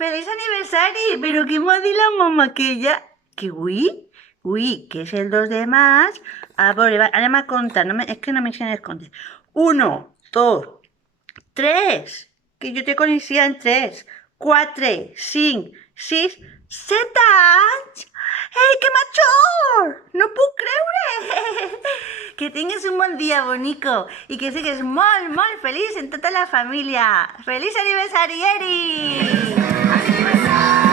Feliç aniversari! Però què m'ha dit la mamà aquella? Que ui? Ui, que és el 2 de maig. A veure, va, anem a comptar. No me, és que no me sé els comptes. 1, 2, 3, que jo te coneixia en 3, 4, 5, 6, 7 anys! Ei, que major! No puc creure! Que tingues un bon dia, bonico, i que sigues molt, molt feliç en tota la família. Feliç aniversari, Eri! Aniversari!